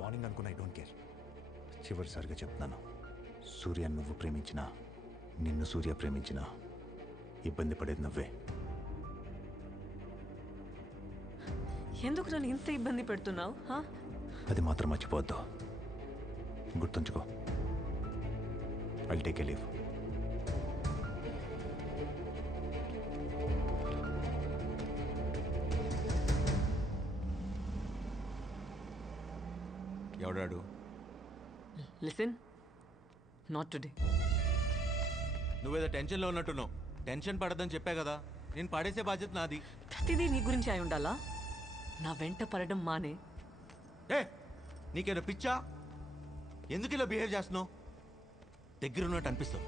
Warning అనుకున్న I don't care. చివరిసారిగా చెప్తున్నాను, సూర్య నువ్వు ప్రేమించినా, నిన్ను సూర్య ప్రేమించినా ఇబ్బంది పడేది నువ్వే. ఎందుకు నన్ను ఇంత ఇబ్బంది పెడుతున్నావు? అది మాత్రం మర్చిపోవద్దు, గుర్తుంచుకో. I'll take a leave. ఎవడాడు? Listen, not today. నువ్వేదో టెన్షన్లో ఉన్నట్టున్నావు. టెన్షన్ పడద్దని చెప్పా కదా. నేను పడేసే బాధ్యత నాది. ప్రతిదీ నీ గురించి అయి ఉండాలా? నా వెంట పడడం మానే. ఏ నీకేదో పిచ్చా? ఎందుకు ఇలా బిహేవ్ చేస్తున్నావు? దగ్గర ఉన్నట్టు అనిపిస్తావు,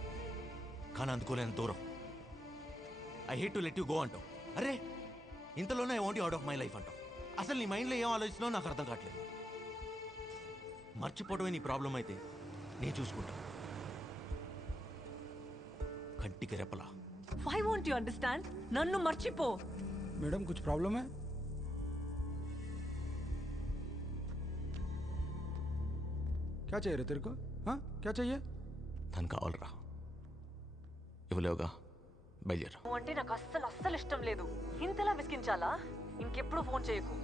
కానీ అందుకోలేని దూరం. I hate to let you go అంటావు. అరే ఇంతలోనే I want you out of my life అంటావు. అసలు నీ మైండ్లో ఏం ఆలోచిస్తున్నావు నాకు అర్థం కావట్లేదు. మర్చిపోవడమే నీ ప్రాబ్లం అయితే నేను చూసుకుంటా, కంటికి రెప్పలా. Why won't you understand? నన్ను మర్చిపో. मैडम कुछ प्रॉब्लम है? क्या चाहिए रे तेरे को? हाँ क्या चाहिए? తను కావాలరా, ఇవ్వలేవుగా, బయలుదేరా. నువ్వు అంటే నాకు అస్సలు ఇష్టం లేదు. ఇంతలా విసిగించాలా? ఇంకెప్పుడు ఫోన్ చేయకు.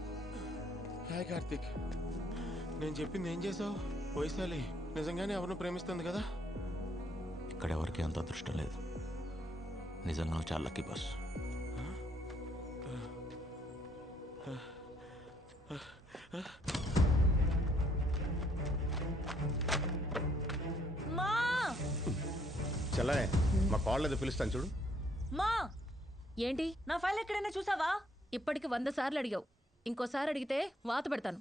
హాయ్ కార్తిక్, నేను చెప్పింది ఏం చేసావు? వైశాలి నిజంగానే ఎవరిని ప్రేమిస్తుంది కదా? ఇక్కడ ఎవరికి అంత అదృష్టం లేదు. నిజంగా నువ్వు చాలా లక్కీ బాస్. మా చల్లనే మా కాళ్ళేదో పిలుస్తాను చూడు. మా ఏంటి? నా ఫైల్ ఎక్కడైనా చూసావా? ఇప్పటికి 100 సార్లు అడిగావు. ఇంకోసారి అడిగితే వాత పెడతాను.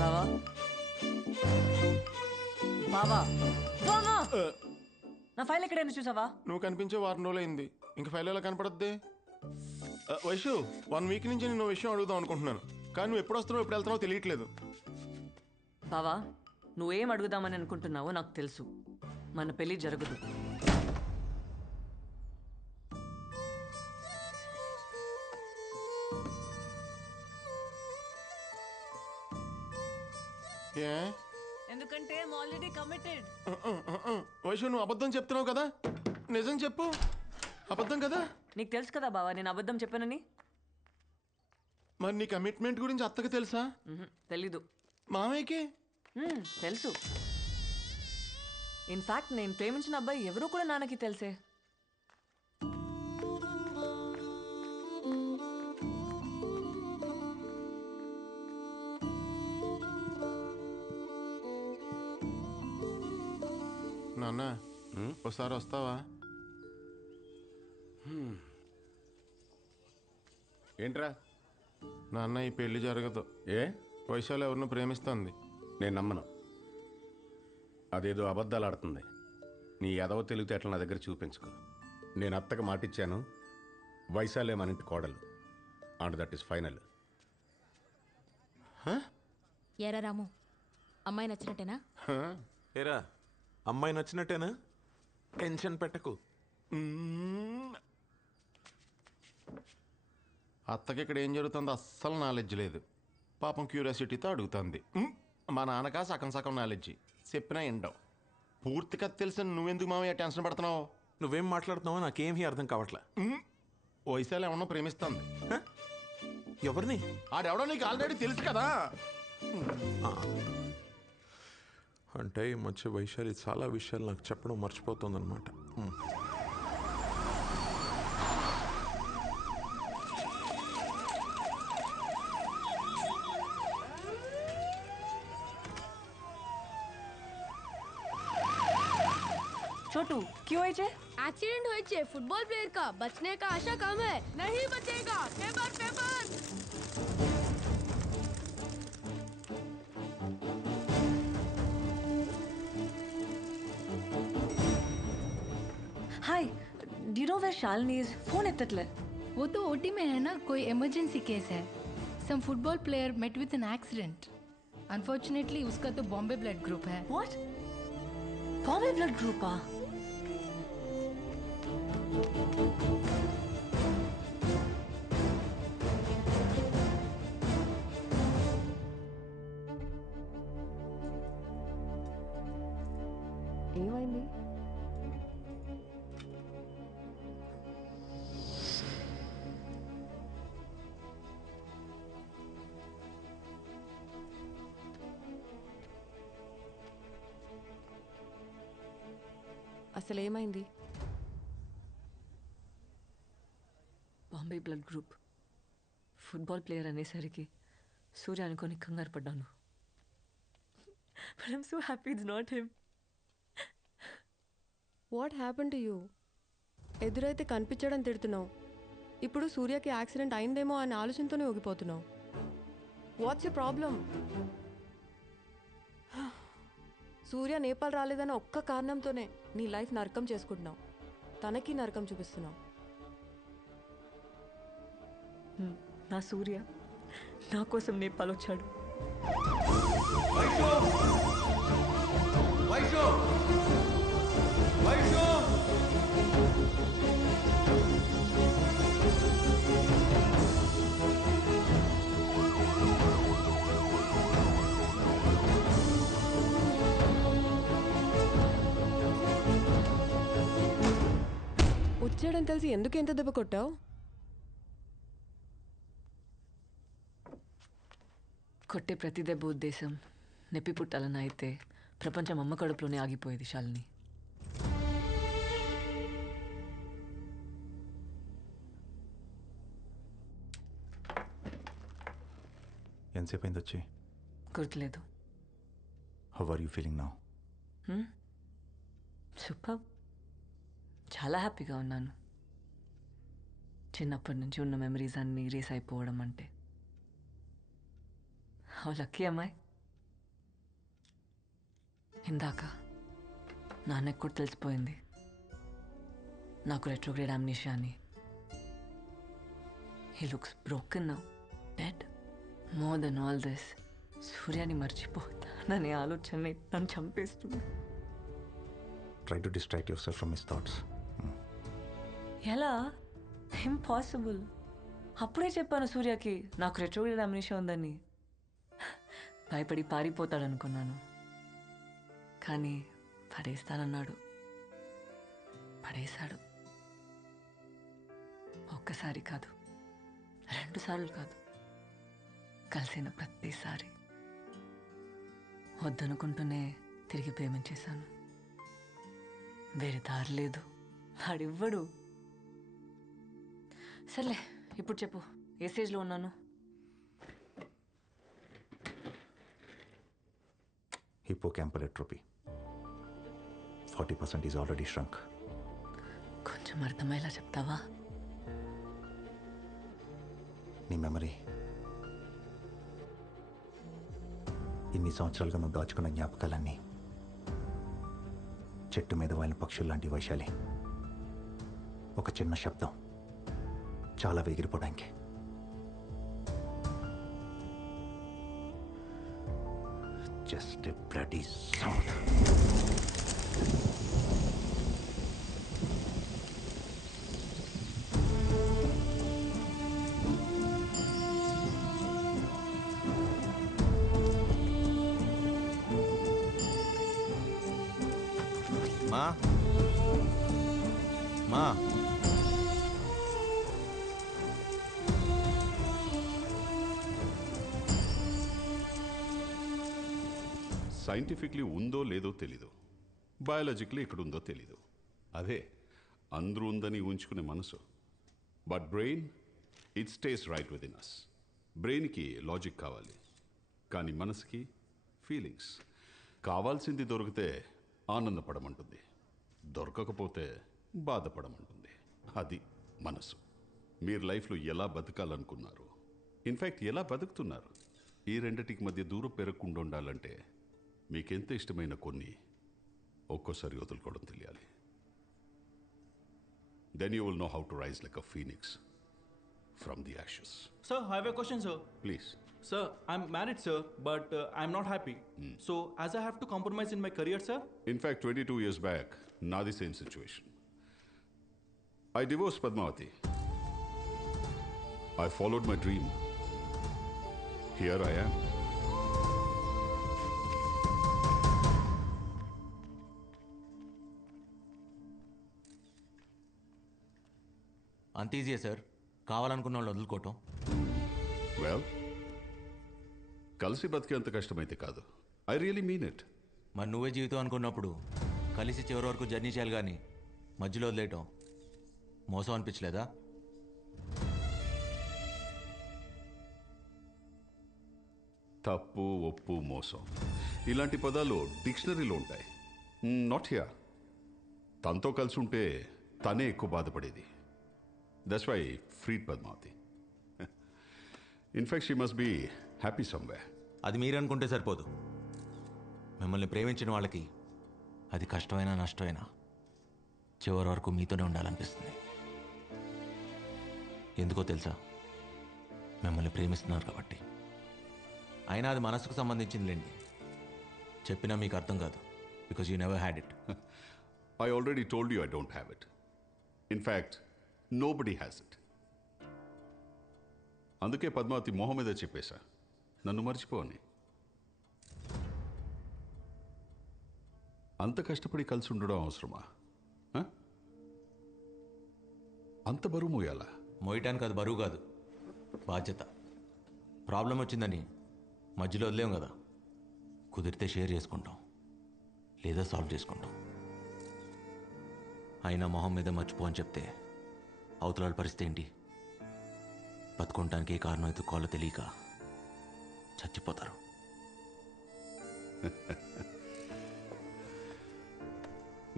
బావా బావా బావా, నా ఫైల్ ఎక్కడైనా చూసావా? నువ్వు కనిపించే వారం రోజులు అయింది, ఇంక ఫైల్ ఎలా కనపడద్ది? వైషు 1 వీక్ నుంచి నేను విషయం అడుగుదాం అనుకుంటున్నాను, కానీ నువ్వు ఎప్పుడు వస్తున్నావు ఎప్పుడు వెళ్తున్నావు తెలియట్లేదు. బావా, నువ్వేం అడుగుదామని అనుకుంటున్నావో నాకు తెలుసు. మన పెళ్లి జరగదు. ఏ? ఎందుకంటే ఐమ్ ఆల్రెడీ కమిటెడ్. వైషు నువ్వు అబద్ధం చెప్తున్నావు కదా, నిజం చెప్పు. అబద్ధం కదా? నీకు తెలుసు కదా బావా నేను అబద్ధం చెప్పానని. మరి నీ కమిట్మెంట్ గురించి అత్తకి తెలుసా? తెలీదు. మామయ్యకి తెలుసు. ఇన్ఫాక్ట్ నేను ప్రేమించిన అబ్బాయి ఎవరో కూడా నాన్నకి తెలిసే. నాన్న ఒకసారి వస్తావా? ఏంట్రా? నాన్న ఈ పెళ్లి జరగదు. ఏ? వైశాలి ఎవరిని ప్రేమిస్తుంది. నేను నమ్మను. అదేదో అబద్ధాలు ఆడుతుంది. నీ ఎదవ తెలివితేటలు నా దగ్గర చూపించుకో. నేను అత్తకు మాటిచ్చాను, వైశాలే మన ఇంటి కోడలు. And that is final. ఏరా రాము, అమ్మాయి నచ్చినట్టేనా? ఏరా అమ్మాయి నచ్చినట్టేనా? టెన్షన్ పెట్టకు. అత్తకి ఇక్కడ ఏం జరుగుతుందో అస్సలు నాలెడ్జ్ లేదు. పాపం క్యూరియాసిటీతో అడుగుతుంది. మా నాన్నకా సగం సగం నాలెడ్జి, చెప్పినా ఎండవు. పూర్తిగా తెలిసిన నువ్వెందుకు మామయ్య టెన్షన్ పడుతున్నావు? నువ్వేం మాట్లాడుతున్నావో నాకేమీ అర్థం కావట్లే. వైశాలి ఎవరినో ప్రేమిస్తుంది. ఎవరిని? ఆడెవడో నీకు ఆల్రెడీ తెలుసు కదా. అంటే ఈ మధ్య వైశాలి చాలా విషయాలు నాకు చెప్పడం మర్చిపోతుందన్నమాట. छोटू क्यों आई चे? एक्सीडेंट हुए चे फुटबॉल प्लेयर का बचने का आशा कम है, नहीं बचेगा. Paper paper. Hi, do you know where Shalini is? Phone एत्तट्ले. वो तो ओटी में है ना, कोई इमरजेंसी केस है. Some football player met with an accident. Unfortunately उसका तो बॉम्बे ब्लड ग्रुप है. व्हाट? Bombay blood group? అసలు ఏమైంది? Bombay blood group. Football player అనేసరికి సూర్య అనుకొని కంగారు పడ్డాను. But I'm so happy it's not him. What happen to you? ఎదురైతే కనిపించడం తిడుతున్నావు, ఇప్పుడు సూర్యకి యాక్సిడెంట్ అయిందేమో అనే ఆలోచనతోనే ఊగిపోతున్నావు. What's you problem? Surya Nepal రాలేదన్న ఒక్క కారణంతోనే నీ లైఫ్ నరకం చేసుకుంటున్నావు, తనకి నరకం చూపిస్తున్నావు. నా సూర్య నా కోసం నేపాల్ వచ్చాడు. వచ్చాడని తెలిసి ఎందుకు ఎంత దెబ్బ కొట్టావు? కొట్టే ప్రతి దెబ్బ ఉద్దేశం నొప్పి పుట్టాలని అయితే ప్రపంచం అమ్మ కడుపులోనే ఆగిపోయేది శాలిని. ఎంతసేపు అయింది వచ్చి? గుర్తులేదు. How are you feeling now? Super. చాలా హ్యాపీగా ఉన్నాను. చిన్నప్పటి నుంచి ఉన్న మెమరీస్ అన్నీ రేస్ అయిపోవడం అంటే హౌ లక్కీ అమ్మాయి. ఇందాక నాన్నకు కూడా తెలిసిపోయింది నాకు రెట్రోగ్రేడ్ అమ్నీషియా అని. He looks broken now, dead. More than all this, సూర్యాని మర్చిపోతాననే ఆలోచన నన్ను చంపేస్తుంది. Try to distract yourself from his thoughts. ఎలా? ఇంపాసిబుల్. అప్పుడే చెప్పాను సూర్యకి నాకు రెట్రోగ్రేడ్ అమ్నీషియా ఉందని. భయపడి పారిపోతాడనుకున్నాను, కానీ పడేస్తానన్నాడు. పడేశాడు. ఒక్కసారి కాదు, 2 సార్లు కాదు, కలిసిన ప్రతిసారి. వద్దనుకుంటూనే తిరిగి ప్రేమించేశాను. వేరే దారి లేదు, వాడివ్వడు. సర్లే, ఇప్పుడు చెప్పు, ఏ స్టేజ్లో ఉన్నాను? Hippocampal atrophy 40% is already shrunk. కొంచెం అర్థమయ్యేలా చెప్తావా? నీ మెమరీ, ఇన్ని సంవత్సరాలుగా నువ్వు దాచుకున్న జ్ఞాపకాలన్నీ చెట్టు మీద వాలిన పక్షులు లాంటి వైశాలి. ఒక చిన్న శబ్దం చాలా ఎగిరిపోవడానికి. Just a bloody sound. మా మా సైంటిఫిక్లీ ఉందో లేదో తెలీదు, బయాలజిక్లీ ఇక్కడ ఉందో తెలీదు. అదే అందరూ ఉందని ఊహించుకునే మనసు. But brain, it stays right with in us. బ్రెయిన్కి లాజిక్ కావాలి, కానీ మనసుకి ఫీలింగ్స్. కావాల్సింది దొరికితే ఆనందపడమంటుంది, దొరకకపోతే బాధపడమంటుంది. అది మనసు. మీరు లైఫ్లో ఎలా బతకాలనుకున్నారు, ఇన్ఫ్యాక్ట్ ఎలా బతుకుతున్నారు, ఈ రెండిటికి మధ్య దూరం పెరగకుండా ఉండాలంటే మీకెంత ఇష్టమైన కొన్ని ఒక్కోసారి వదులుకోవడం తెలియాలి. Then you will know how to rise like a phoenix from the ashes. Sir, I have a question, sir. Please. Sir, I'm married, sir, but I'm not happy. So, as I have to compromise in my career, sir? In fact, 22 years back, not the same situation. I divorced Padmavati. I followed my dream. Here I am. అంత ఈజీయే sir, కావాలనుకున్న వాళ్ళు వదులుకోవటం. Well, కలిసి బతికేంత కష్టమైతే కాదు. I really mean it. మరి నువ్వే జీవితం అనుకున్నప్పుడు కలిసి చివరి వరకు జర్నీ చేయాలి కానీ మధ్యలో వదిలేయటం మోసం అనిపించలేదా? తప్పు, ఒప్పు, మోసం ఇలాంటి పదాలు డిక్షనరీలో ఉంటాయి. Not here. తనతో కలిసి ఉంటే తనే ఎక్కువ బాధపడేది. That's why freed Padmavati. In fact she must be happy somewhere. అది మీరు అనుకుంటే సరిపోదు. మిమ్మల్ని ప్రేమించిన వాళ్ళకి అది కష్టమైనా నష్టమైనా చివరి వరకు మీతోనే ఉండాలనిపిస్తుంది. ఎందుకో తెలుసా? మిమ్మల్ని ప్రేమిస్తున్నారు కాబట్టి. అయినా అది మనసుకు సంబంధించిందిలేండి. చెప్పినా మీకు అర్థం కాదు. Because you never had it. I already told you I don't have it. In fact, nobody has it. అందుకే పద్మావతి మొహం మీద చెప్పేశా, నన్ను మర్చిపోని. అంత కష్టపడి కలిసి ఉండడం అవసరమా? అంత బరువు మోయాలా? మోయటానికి అది బరువు కాదు, బాధ్యత. ప్రాబ్లం వచ్చిందని మధ్యలో వదిలేం కదా. కుదిరితే షేర్ చేసుకుంటాం, లేదా సాల్వ్ చేసుకుంటాం. అయినా మొహం మీద మర్చిపో అని చెప్తే అవతల పరిస్థితి ఏంటి? బతుకుంటానికి ఏ కారణం ఎత్తుకోవాలో తెలియక చచ్చిపోతారు.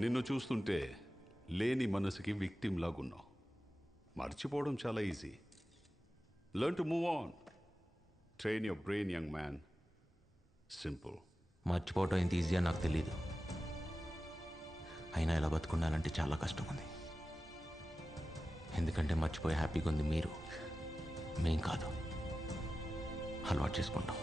నిన్ను చూస్తుంటే లేని మనసుకి విక్టిమ్ లాగున్నావు. మర్చిపోవడం చాలా easy. Learn to move on. Train your brain young man. Simple. మర్చిపోవటం ఎంత ఈజీ అని నాకు తెలియదు. అయినా ఇలా బతుకుండాలంటే చాలా కష్టం ఉంది. ఎందుకంటే మర్చిపోయి హ్యాపీగా ఉంది మీరు, మేం కాదు. అలవాటు చేసుకుంటాం.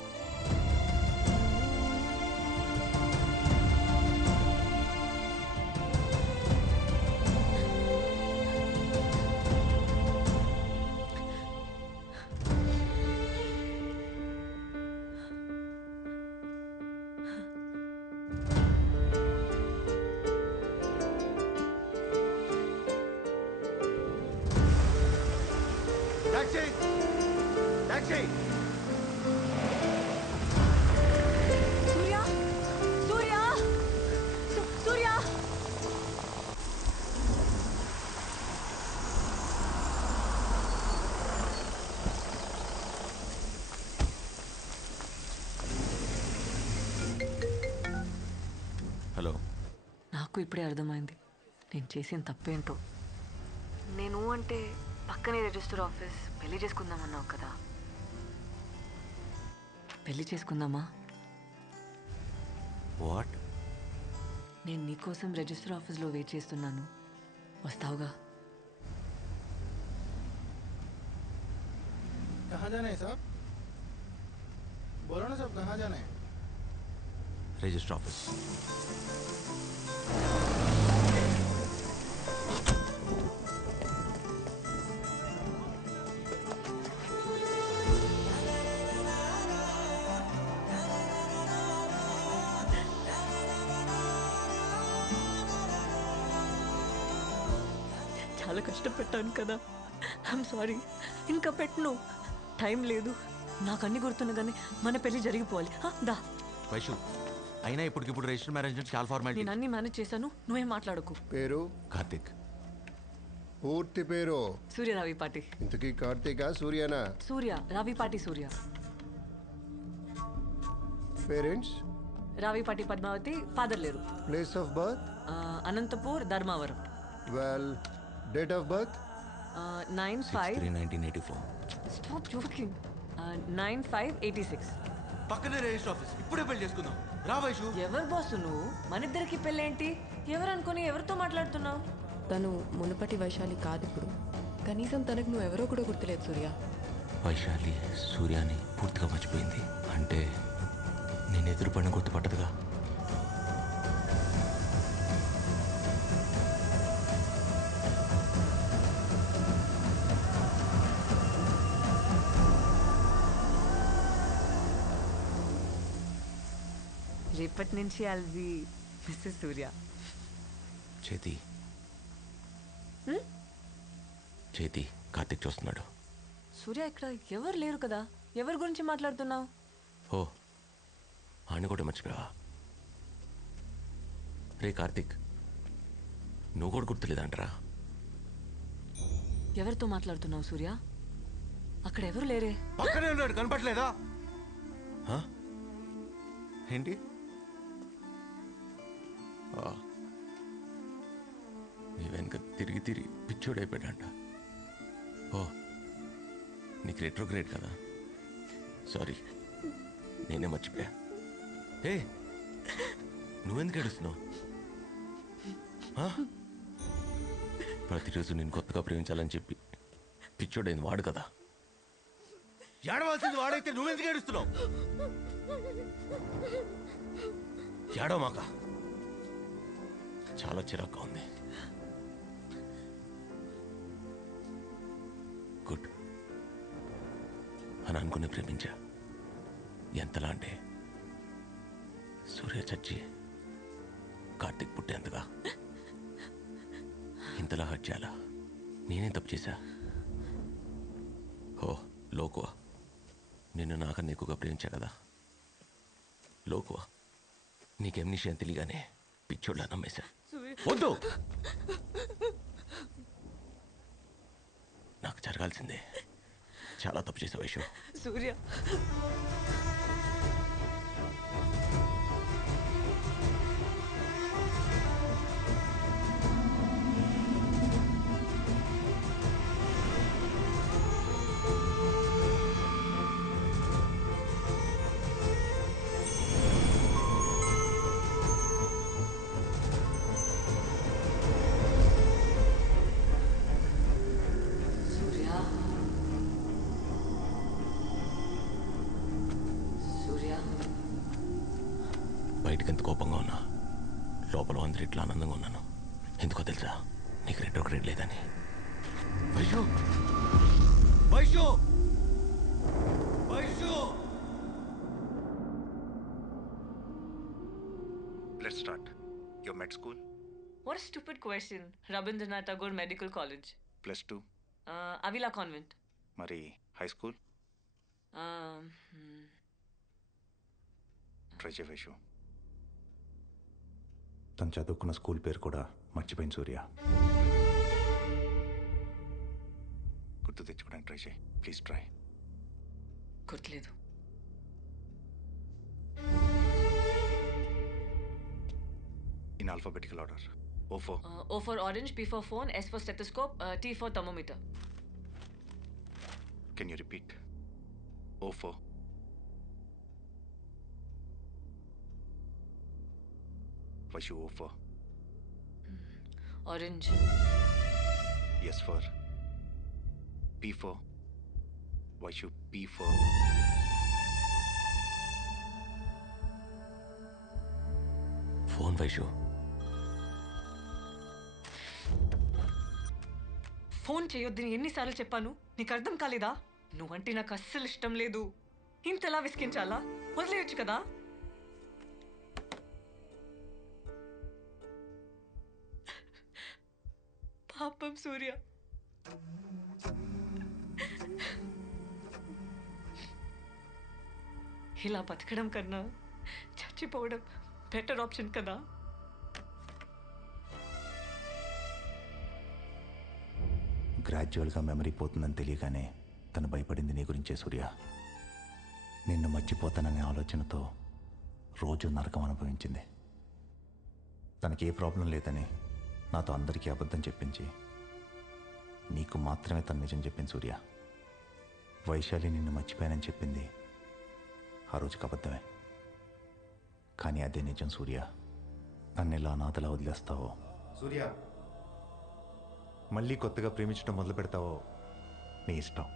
Taxi! Taxi! Surya! Surya! Surya! Hello. నాకు ఇప్పుడే అర్థమైంది నేను చేసిన తప్పేంటో. నేను అంటే పక్కనే రిజిస్టర్ ఆఫీస్, పెళ్లి చేసుకుందామన్నావు కదా. పెళ్లి చేసుకుందామా? వాట్? నేను నీకోసం రిజిస్టర్ ఆఫీస్లో వెయిట్ చేస్తున్నాను, వస్తావుగా? कहाँ जाना है साहब? बोलो ना साहब, कहाँ जाना है? Register office. చాలా కష్టపెట్టాను కదా. I'm sorry. ఇంకా పెట్టను, టైం లేదు. నాకు అన్ని గుర్తున్నగానే మన పెళ్లి జరిగిపోవాలి. దా. వైషు, అయినా ఇప్పటికిప్పుడు రిజిస్టర్ మ్యారేజ్ నుంచి చాలా ఫార్మాలిటీ. నేను అన్ని మేనేజ్ చేశాను, నువ్వేం మాట్లాడకు. పేరు? కార్తిక్. పూర్తి పేరు? సూర్య రావిపాటి. ఇంతకీ కార్తీకా సూర్యనా? సూర్య రావిపాటి సూర్య. పేరెంట్స్? రావిపాటి పద్మావతి. ఫాదర్ లేరు. Place of birth? Anantapur, Dharmavaram. Well, date of birth? 9/5/1984. Stop joking. 9/5/86. పక్కనే రిజిస్టర్ ఆఫీస్. ఇప్పుడే పెళ్లి చేసుకుందాం. రా వైషు. ఎవరు బాసు నువ్వు? మన ఇద్దరికి పెళ్ళేంటి? ఎవరు అనుకుని ఎవరితో మాట్లాడుతున్నావు? తను మునుపటి వైశాలి కాదు ఇప్పుడు. కనీసం తనకు నువ్వు ఎవరో కూడా గుర్తులేదు సూర్య. వైశాలి సూర్యాని పూర్తిగా మర్చిపోయింది అంటే నేను ఎదురుపడిన గుర్తుపట్టదుగా. రేపటి నుంచి ఐల్ బి మిస్సెస్ సూర్య. చేతి చేతి కార్తిక్ చూస్తున్నాడు. సూర్య ఇక్కడ ఎవరు లేరు కదా, ఎవరి గురించి మాట్లాడుతున్నావు? ఓ, ఆయన కూడా మర్చిపోయావా? రే కార్తిక్, నువ్వు కూడా గుర్తులేదంటరా? ఎవరితో మాట్లాడుతున్నావు సూర్య? అక్కడ ఎవరు లేరే. పక్కనే ఉన్నాడు, కనపట్లేదా? ఏంటి? నీ వెనక తిరిగి తిరిగి పిచ్చోడైపోయాడంట. ఓ, నీకు రెట్రోగ్రేడ్ కదా, సారీ, నేనే మర్చిపోయా. ఏ, నువ్వెందుకు ఏడుస్తున్నావు? ప్రతిరోజు నేను కొత్తగా ప్రేమించాలని చెప్పి పిచ్చోడైంది వాడు కదా. ఏడవలసింది వాడైతే నువ్వెందుకు ఏడుస్తున్నావు? ఏడవమాక, చాలా చిరాగ్గా ఉంది. గుడ్ అని అనుకుని ప్రేమించా. ఎంతలా అంటే సూర్య చచ్చి కార్తీక్ పుట్టేంతగా. ఇంతలా హర్ట్ చేయాలా? నేనేం తప్పు చేశా? ఓ లోకువా, నిన్ను నాకన్నా ఎక్కువగా ప్రేమించా కదా. లోకువా, నీకేం నిషయం తెలియగానే పిచ్చోళ్ళ నమ్మేశా. వద్దు, నాకు జరగాల్సిందే. చాలా తప్పు చేసావు వైషు. సూర్య, బయటకు ఎంత కోపంగా ఉన్నా లోపల అందరు ఇట్లా ఆనందంగా ఉన్నాను. ఎందుకో తెలుసా? నీకు రెట్రోగ్రేడ్ లేదని. Vaishu, Vaishu, Vaishu. Let's start. Your med school? What a stupid question. Rabindranath Tagore Medical College. +2. Avila Convent. మరి హై స్కూల్? ట్రై చేయ వైషు. తను చదువుకున్న స్కూల్ పేరు కూడా మర్చిపోయింది సూర్య. గుర్తు తెచ్చుకోవడానికి ట్రై చేయి, ప్లీజ్ ట్రై. గుర్తులేదు. In alphabetical order. O for? O for orange, P for phone, S for stethoscope, T for thermometer. Can you repeat? O for? Vaishu, O for? Orange. S for? P for? Vaishu, P for? Phone Vaishu. Phone చేయొద్దని ఎన్నిసార్లు చెప్పాను? నీకు అర్థం కాలేదా? నువ్వంటే నాకు అస్సలు ఇష్టం లేదు. ఇంతలా విసిగించాలా? వదిలేయచ్చు కదా. పాపం సూర్య. ఇలా బతకడం కన్నా చచ్చిపోవడం బెటర్ ఆప్షన్ కదా. గ్రాడ్యువల్గా మెమరీ పోతుందని తెలియగానే తను భయపడింది నీ గురించే సూర్య. నిన్ను మర్చిపోతాననే ఆలోచనతో రోజు నరకం అనుభవించింది. తనకి ఏ ప్రాబ్లం లేదని నాతో అందరికీ అబద్ధం చెప్పించి నీకు మాత్రమే తను నిజం చెప్పింది సూర్య. వైశాలి నిన్ను మర్చిపోయానని చెప్పింది ఆ రోజుకి అబద్ధమే. కానీ అదే నిజం సూర్య. నన్ను ఇలా అనాథలా వదిలేస్తావో సూర్య, మళ్ళీ కొత్తగా ప్రేమించడం మొదలు పెడతావో నీ ఇష్టం.